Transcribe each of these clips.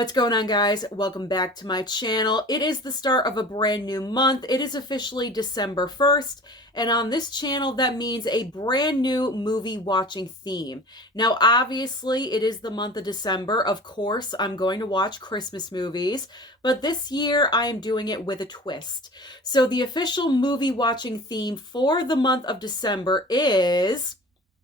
What's going on, guys? Welcome back to my channel. It is the start of a brand new month. It is officially December 1st, and on this channel, that means a brand new movie watching theme. Now, obviously, it is the month of December. Of course, I'm going to watch Christmas movies, but this year I am doing it with a twist. So the official movie watching theme for the month of December is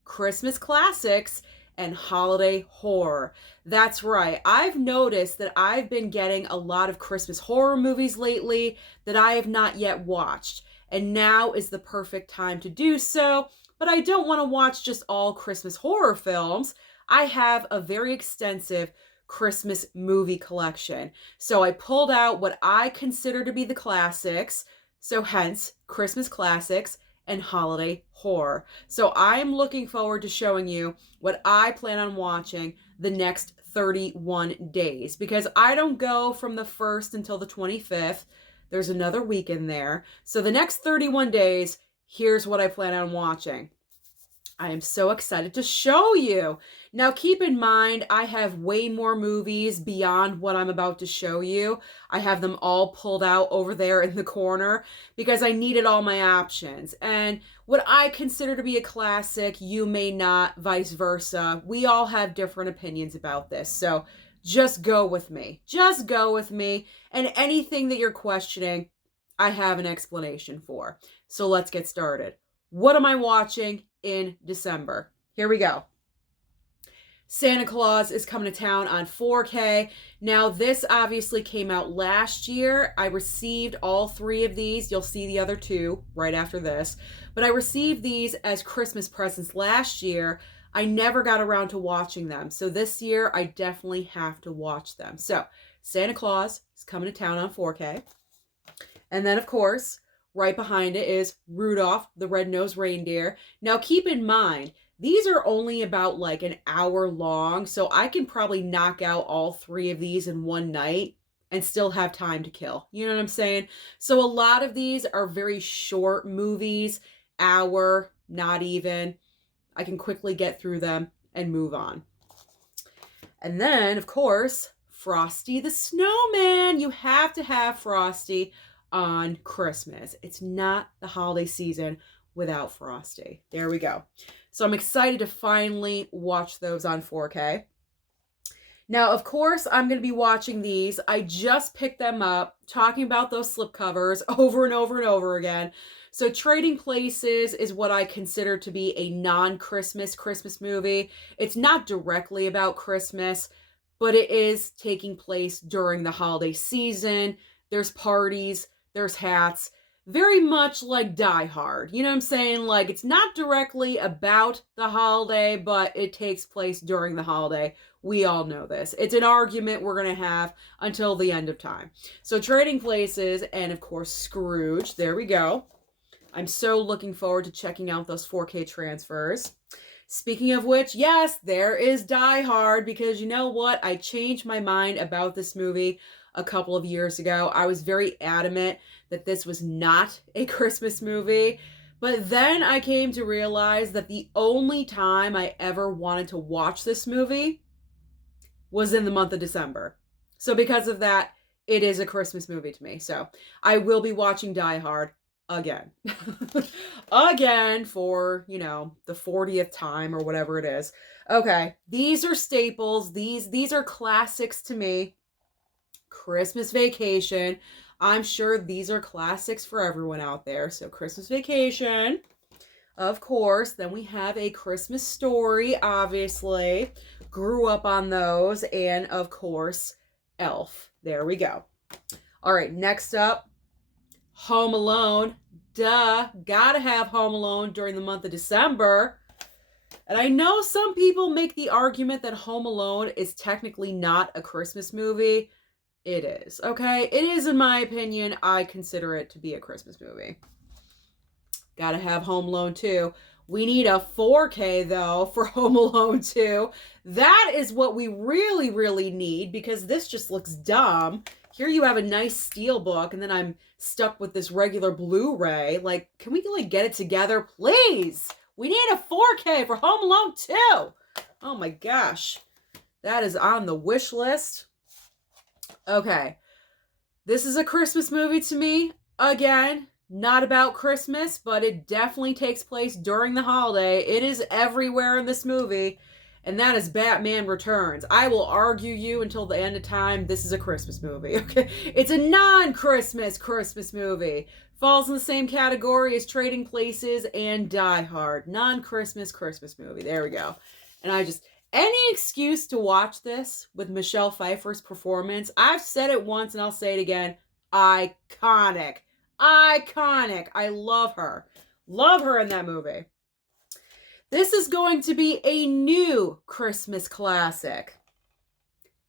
Christmas classics and holiday horror. That's right. I've noticed that I've been getting a lot of Christmas horror movies lately that I have not yet watched. And now is the perfect time to do so. But I don't want to watch just all Christmas horror films. I have a very extensive Christmas movie collection. So I pulled out what I consider to be the classics. So hence, Christmas classics and holiday horror. So I'm looking forward to showing you what I plan on watching the next 31 days, because I don't go from the 1st until the 25th. There's another week in there. So the next 31 days, here's what I plan on watching. I am so excited to show you. Now, keep in mind, I have way more movies beyond what I'm about to show you. I have them all pulled out over there in the corner because I needed all my options. And what I consider to be a classic, you may not, vice versa. We all have different opinions about this. So just go with me. Just go with me. And anything that you're questioning, I have an explanation for. So let's get started. What am I watching in December? Here we go. Santa Claus is coming to town on 4K. Now, this obviously came out last year. I received all three of these. You'll see the other two right after this. But I received these as Christmas presents last year. I never got around to watching them. So this year, I definitely have to watch them. So, Santa Claus is coming to town on 4K. And then, of course, right behind it is Rudolph the Red-Nosed Reindeer. Now, keep in mind, these are only about like an hour long, so I can probably knock out all three of these in one night and still have time to kill. You know what I'm saying? So a lot of these are very short movies, hour, not even. I can quickly get through them and move on. And then, of course, Frosty the Snowman. You have to have Frosty on Christmas. It's not the holiday season without Frosty. There we go. So I'm excited to finally watch those on 4K. Now, of course, I'm going to be watching these. I just picked them up, talking about those slipcovers over and over and over again. So Trading Places is what I consider to be a non-Christmas Christmas movie. It's not directly about Christmas, but it is taking place during the holiday season. There's parties, there's hats, very much like Die Hard. You know what I'm saying? Like, it's not directly about the holiday, but it takes place during the holiday. We all know this. It's an argument we're going to have until the end of time. So Trading Places and, of course, Scrooge. There we go. I'm so looking forward to checking out those 4K transfers. Speaking of which, yes, there is Die Hard, because you know what? I changed my mind about this movie a couple of years ago. I was very adamant that this was not a Christmas movie. But then I came to realize that the only time I ever wanted to watch this movie was in the month of December. So because of that, it is a Christmas movie to me. So I will be watching Die Hard again. Again for, you know, the 40th time or whatever it is. Okay, these are staples. These are classics to me. Christmas Vacation. I'm sure these are classics for everyone out there. So Christmas Vacation, of course. Then we have A Christmas Story, obviously. Grew up on those. And, of course, Elf. There we go. All right, next up, Home Alone. Duh. Gotta have Home Alone during the month of December. And I know some people make the argument that Home Alone is technically not a Christmas movie. It is, okay? It is, in my opinion. I consider it to be a Christmas movie. Gotta have Home Alone 2. We need a 4K, though, for Home Alone 2. That is what we really, really need, because this just looks dumb. Here you have a nice steelbook, and then I'm stuck with this regular Blu-ray. Like, can we, like, get it together, please? We need a 4K for Home Alone 2. Oh, my gosh. That is on the wish list. Okay. This is a Christmas movie to me. Again, not about Christmas, but it definitely takes place during the holiday. It is everywhere in this movie, and that is Batman Returns. I will argue you until the end of time. This is a Christmas movie, okay? It's a non-Christmas Christmas movie. Falls in the same category as Trading Places and Die Hard. Non-Christmas Christmas movie. There we go. And any excuse to watch this with Michelle Pfeiffer's performance. I've said it once and I'll say it again. Iconic. Iconic. I love her. Love her in that movie. This is going to be a new Christmas classic.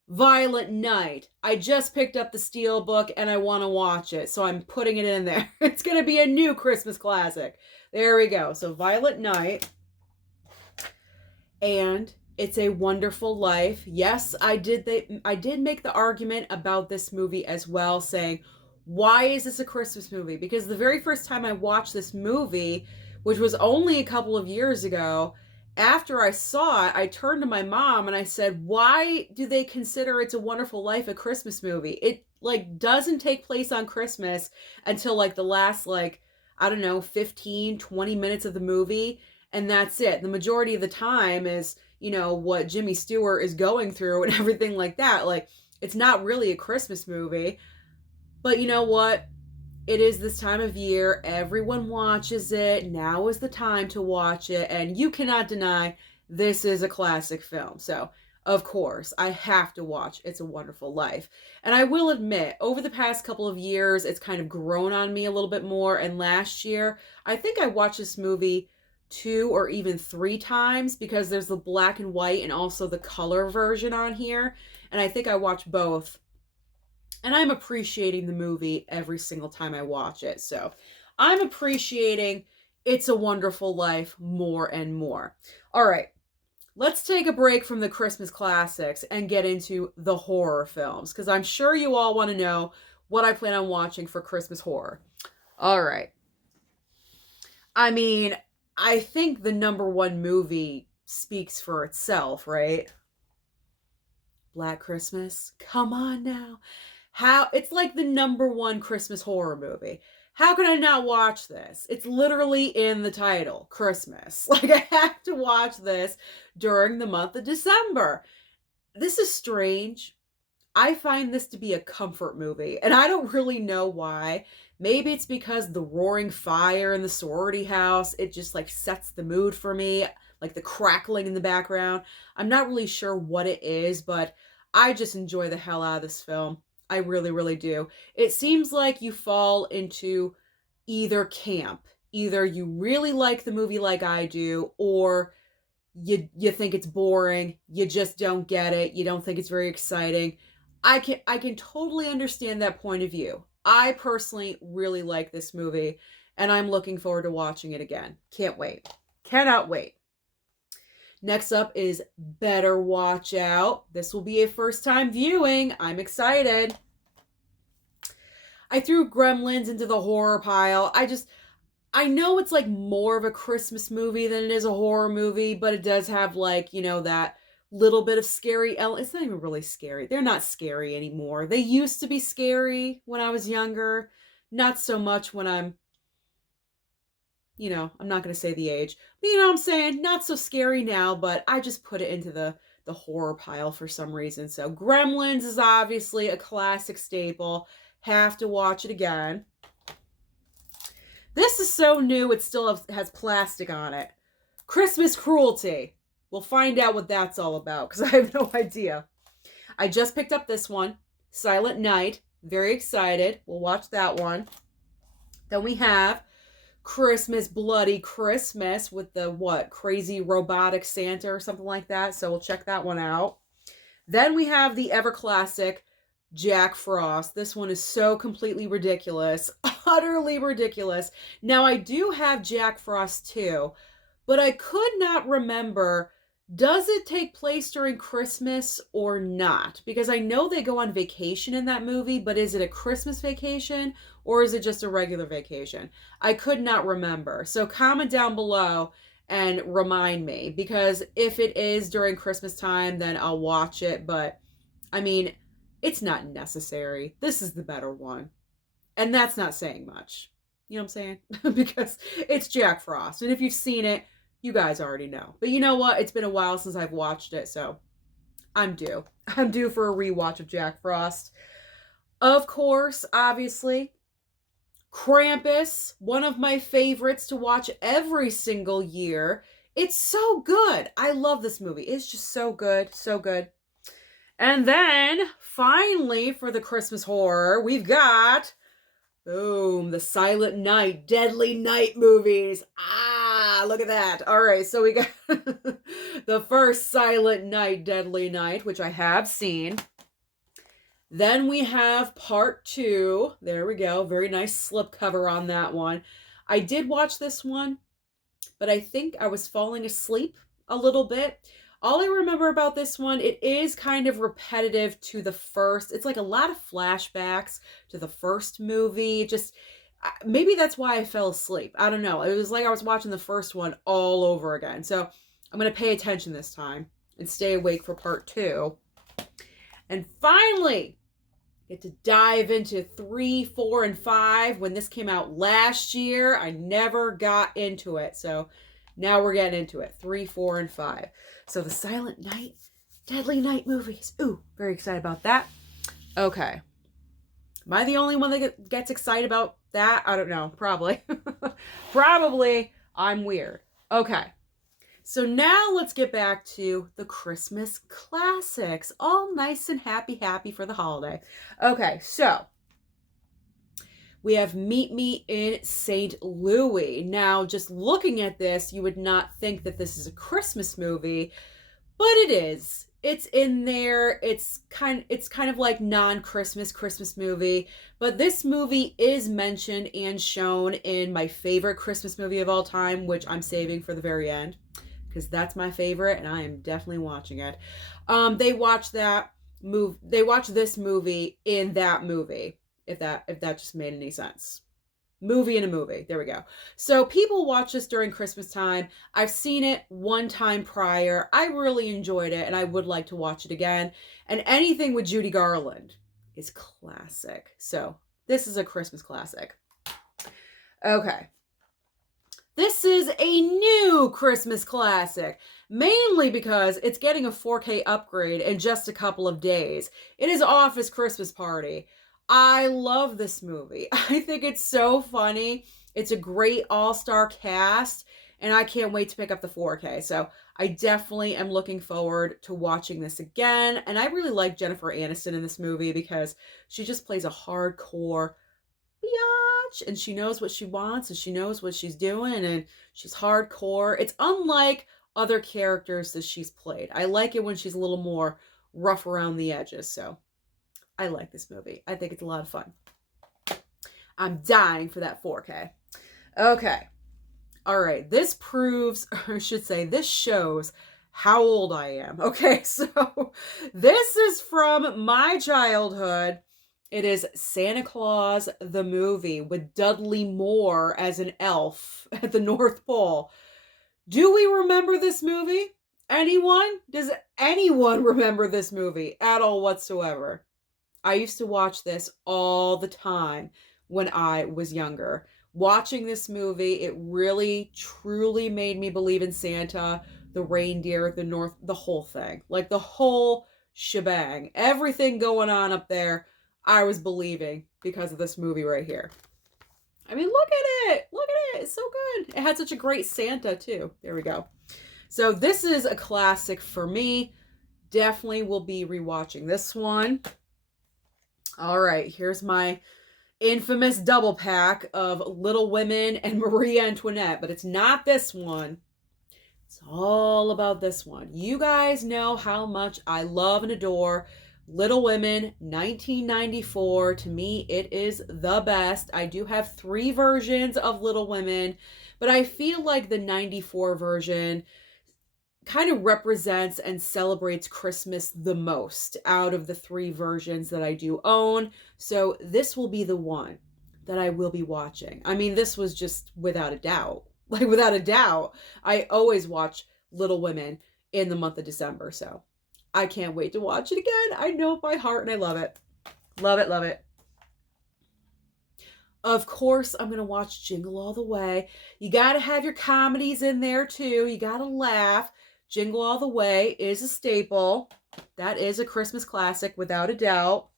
Violent Night. I just picked up the Steelbook and I want to watch it, so I'm putting it in there. It's going to be a new Christmas classic. There we go. So Violent Night. And It's a Wonderful Life. Yes, I did make the argument about this movie as well, saying, why is this a Christmas movie? Because the very first time I watched this movie, which was only a couple of years ago, after I saw it, I turned to my mom and I said, why do they consider It's a Wonderful Life a Christmas movie? It doesn't take place on Christmas until the last I don't know, 15, 20 minutes of the movie. And that's it. The majority of the time is, what Jimmy Stewart is going through and everything like that. It's not really a Christmas movie. But you know what? It is this time of year. Everyone watches it. Now is the time to watch it. And you cannot deny this is a classic film. So, of course, I have to watch It's a Wonderful Life. And I will admit, over the past couple of years, it's kind of grown on me a little bit more. And last year, I think I watched this movie 2 or even 3 times because there's the black and white and also the color version on here. And I think I watched both. And I'm appreciating the movie every single time I watch it. So I'm appreciating It's a Wonderful Life more and more. All right, let's take a break from the Christmas classics and get into the horror films, because I'm sure you all want to know what I plan on watching for Christmas horror. All right. I mean, I think the number one movie speaks for itself, right? Black Christmas. Come on now. It's like the number one Christmas horror movie. How can I not watch this? It's literally in the title, Christmas. I have to watch this during the month of December. This is strange. I find this to be a comfort movie, and I don't really know why. Maybe it's because the roaring fire in the sorority house, it just sets the mood for me, the crackling in the background. I'm not really sure what it is, but I just enjoy the hell out of this film. I really, really do. It seems like you fall into either camp. Either you really like the movie like I do, or you think it's boring, you just don't get it, you don't think it's very exciting. I can totally understand that point of view. I personally really like this movie, and I'm looking forward to watching it again. Can't wait. Cannot wait. Next up is Better Watch Out. This will be a first-time viewing. I'm excited. I threw Gremlins into the horror pile. I know it's more of a Christmas movie than it is a horror movie, but it does have that little bit of scary element. It's not even really scary. They're not scary anymore. They used to be scary when I was younger. Not so much when I'm not going to say the age, but you know what I'm saying? Not so scary now, but I just put it into the horror pile for some reason. So Gremlins is obviously a classic staple. Have to watch it again. This is so new, it still has plastic on it. Christmas Cruelty. We'll find out what that's all about, because I have no idea. I just picked up this one, Silent Night. Very excited. We'll watch that one. Then we have Christmas Bloody Christmas with the, crazy robotic Santa or something like that. So we'll check that one out. Then we have the ever classic Jack Frost. This one is so completely ridiculous. Utterly ridiculous. Now, I do have Jack Frost too, but I could not remember, does it take place during Christmas or not? Because I know they go on vacation in that movie, but is it a Christmas vacation or is it just a regular vacation? I could not remember. So comment down below and remind me, because if it is during Christmas time, then I'll watch it. But I mean, It's not necessary. This is the better one. And that's not saying much. You know what I'm saying? Because it's Jack Frost. And if you've seen it, you guys already know. But you know what? It's been a while since I've watched it, so I'm due. I'm due for a rewatch of Jack Frost. Of course, obviously, Krampus, one of my favorites to watch every single year. It's so good. I love this movie. It's just so good, so good. And then, finally, for the Christmas horror, we've got, boom, the Silent Night, Deadly Night movies. Ah, look at that. All right, so we got the first Silent Night, Deadly Night, which I have seen. Then we have part 2. There we go. Very nice slipcover on that one. I did watch this one, but I think I was falling asleep a little bit. All I remember about this one, it is kind of repetitive to the first. It's like a lot of flashbacks to the first movie. Just maybe that's why I fell asleep. I don't know. It was like I was watching the first one all over again. So I'm going to pay attention this time and stay awake for part 2. And finally, get to dive into 3, 4, and 5. When this came out last year, I never got into it. So now we're getting into it. 3, 4, and 5. So the Silent Night, Deadly Night movies. Ooh, very excited about that. Okay. Am I the only one that gets excited about that? I don't know. Probably. Probably. I'm weird. Okay. So now let's get back to the Christmas classics. All nice and happy for the holiday. Okay, so we have Meet Me in St. Louis. Now, just looking at this, you would not think that this is a Christmas movie, but it is. It's in there. It's kind of like non-Christmas Christmas movie, but this movie is mentioned and shown in my favorite Christmas movie of all time, which I'm saving for the very end, because that's my favorite and I am definitely watching it. They watch this movie in that movie, if that just made any sense. Movie in a movie. There we go. So people watch this during Christmas time. I've seen it one time prior. I really enjoyed it and I would like to watch it again. And anything with Judy Garland is classic. So this is a Christmas classic. Okay. This is a new Christmas classic, mainly because it's getting a 4K upgrade in just a couple of days. It is Office Christmas Party. I love this movie. I think it's so funny. It's a great all-star cast, and I can't wait to pick up the 4K. So I definitely am looking forward to watching this again. And I really like Jennifer Aniston in this movie because she just plays a hardcore biatch, and she knows what she wants, and she knows what she's doing, and she's hardcore. It's unlike other characters that she's played. I like it when she's a little more rough around the edges, so I like this movie. I think it's a lot of fun. I'm dying for that 4K. Okay. All right. This proves, or I should say, this shows how old I am. Okay. So this is from my childhood. It is Santa Claus the movie with Dudley Moore as an elf at the North Pole. Do we remember this movie? Anyone? Does anyone remember this movie at all whatsoever? I used to watch this all the time when I was younger. Watching this movie, it really, truly made me believe in Santa, the reindeer, the whole thing. Like the whole shebang. Everything going on up there, I was believing because of this movie right here. I mean, look at it. Look at it. It's so good. It had such a great Santa, too. There we go. So this is a classic for me. Definitely will be rewatching this one. All right, here's my infamous double pack of Little Women and Marie Antoinette, but it's not this one. It's all about this one. You guys know how much I love and adore Little Women, 1994. To me, it is the best. I do have 3 versions of Little Women, but I feel like the 94 version kind of represents and celebrates Christmas the most out of the 3 versions that I do own. So this will be the one that I will be watching. I mean, this was just without a doubt. Like, without a doubt, I always watch Little Women in the month of December. So I can't wait to watch it again. I know it by heart and I love it. Love it, love it. Of course, I'm going to watch Jingle All the Way. You got to have your comedies in there too. You got to laugh. Jingle All the Way is a staple. That is a Christmas classic without a doubt.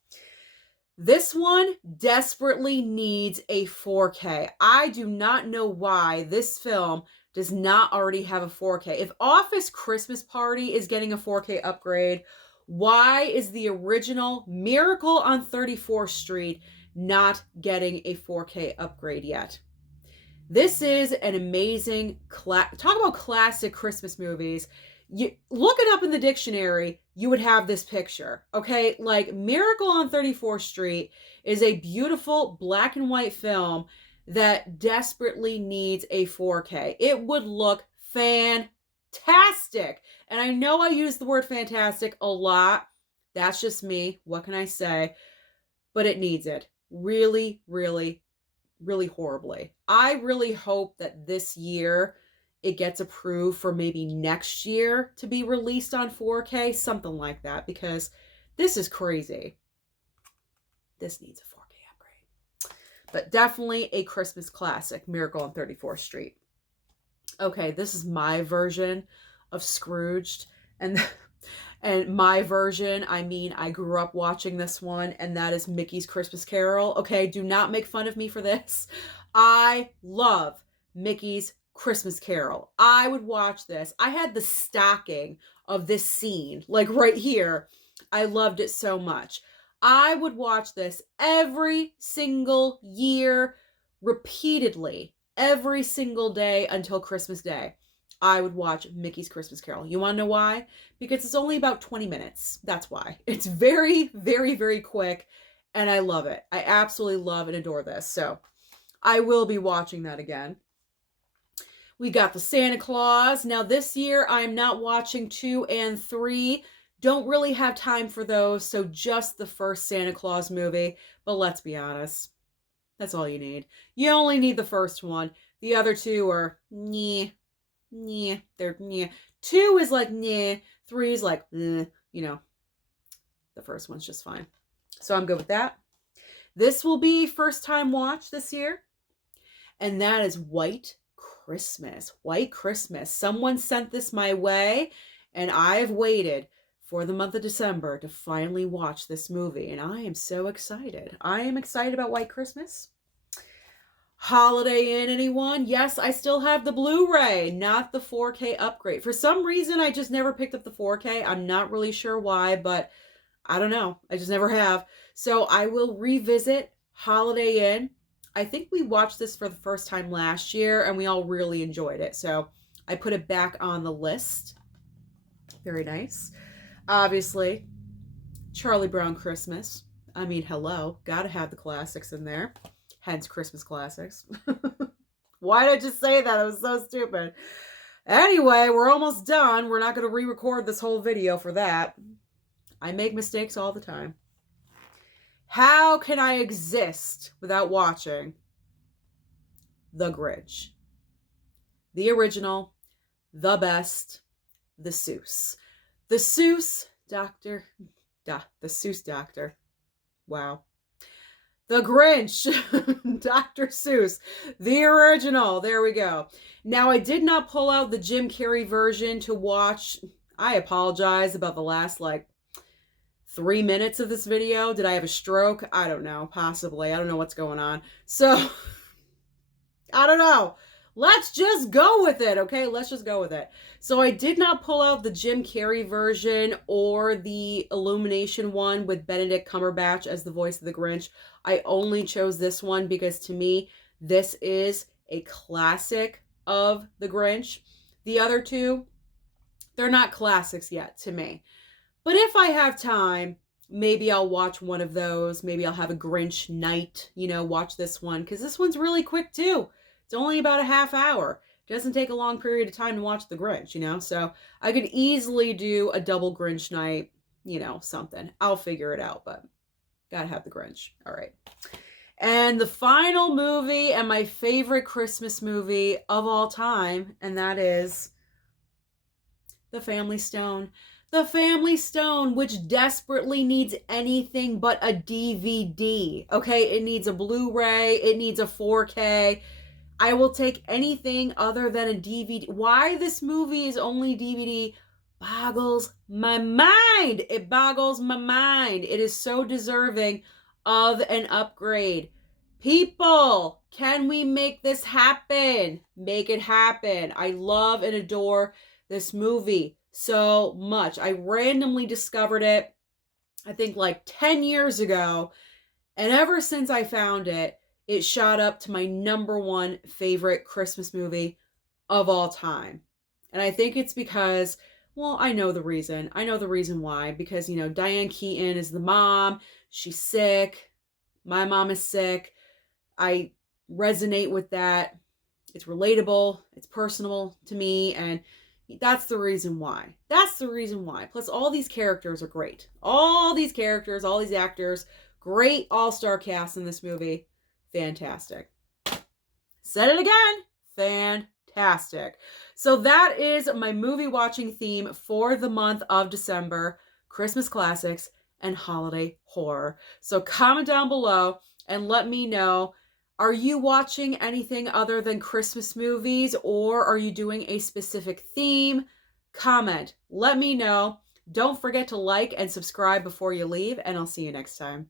This one desperately needs a 4K. I do not know why this film does not already have a 4K. If Office Christmas Party is getting a 4K upgrade, why is the original Miracle on 34th Street not getting a 4K upgrade yet? This is an amazing talk about classic Christmas movies. You look it up in the dictionary, you would have this picture. Okay, like Miracle on 34th Street is a beautiful black and white film that desperately needs a 4K. It would look fantastic. And I know I use the word fantastic a lot. That's just me. What can I say? But it needs it. Really, really, really horribly. I really hope that this year it gets approved for maybe next year to be released on 4K, something like that, because this is crazy. This needs a 4K upgrade. But definitely a Christmas classic, Miracle on 34th Street. Okay, this is my version of Scrooged. And my version, I mean, I grew up watching this one, and that is Mickey's Christmas Carol. Okay, do not make fun of me for this. I love Mickey's Christmas Carol. I would watch this. I had the stocking of this scene, like right here. I loved it so much. I would watch this every single year, repeatedly, every single day until Christmas Day. I would watch Mickey's Christmas Carol. You want to know why? Because it's only about 20 minutes. That's why. It's very, very, very quick, and I love it. I absolutely love and adore this. So I will be watching that again. We got the Santa Claus. Now this year, I'm not watching 2 and 3. Don't really have time for those, so just the first Santa Claus movie. But let's be honest, that's all you need. You only need the first one. The other two are nyeh. They're nyeh. 2 is like nyeh. 3 is like, you know. The first one's just fine. So I'm good with that. This will be first time watch this year. And that is White Christmas. White Christmas. Someone sent this my way, and I've waited for the month of December to finally watch this movie, and I am so excited. I am excited about White Christmas. Holiday Inn, anyone? Yes, I still have the Blu-ray, not the 4K upgrade. For some reason, I just never picked up the 4K. I'm not really sure why, but I don't know. I just never have. So I will revisit Holiday Inn. I think we watched this for the first time last year, and we all really enjoyed it. So I put it back on the list. Very nice. Obviously, Charlie Brown Christmas. I mean, hello. Gotta have the classics in there. Hence Christmas classics. Why did I just say that? It was so stupid. Anyway, we're almost done. We're not going to re-record this whole video for that. I make mistakes all the time. How can I exist without watching The Grinch? The original, the best, the Seuss. The Seuss Doctor. The Seuss Doctor. Wow. The Grinch, Dr. Seuss, the original. There we go. Now, I did not pull out the Jim Carrey version to watch. I apologize about the last, 3 minutes of this video. Did I have a stroke? I don't know. Possibly. I don't know what's going on. So, I don't know. Let's just go with it, okay? Let's just go with it. So I did not pull out the Jim Carrey version or the Illumination one with Benedict Cumberbatch as the voice of the Grinch. I only chose this one because to me, this is a classic of the Grinch. The other two, they're not classics yet to me. But if I have time, maybe I'll watch one of those. Maybe I'll have a Grinch night, watch this one. Because this one's really quick too. It's only about a half hour. It doesn't take a long period of time to watch The Grinch, So I could easily do a double Grinch night, something. I'll figure it out, but gotta have The Grinch. All right. And the final movie and my favorite Christmas movie of all time, and that is The Family Stone. The Family Stone, which desperately needs anything but a DVD. Okay, it needs a Blu-ray, it needs a 4K. I will take anything other than a DVD. Why this movie is only DVD boggles my mind. It boggles my mind. It is so deserving of an upgrade. People, can we make this happen? Make it happen. I love and adore this movie so much. I randomly discovered it, I think like 10 years ago. And ever since I found it, it shot up to my number one favorite Christmas movie of all time. And I think it's because, well, I know the reason. I know the reason why. Because, Diane Keaton is the mom. She's sick. My mom is sick. I resonate with that. It's relatable. It's personal to me. And that's the reason why. That's the reason why. Plus, all these characters are great. All these characters, all these actors, great all-star cast in this movie. Fantastic. Said it again. Fantastic. So that is my movie watching theme for the month of December. Christmas classics and holiday horror. So comment down below and let me know, are you watching anything other than Christmas movies, or are you doing a specific theme? Comment. Let me know. Don't forget to like and subscribe before you leave, and I'll see you next time.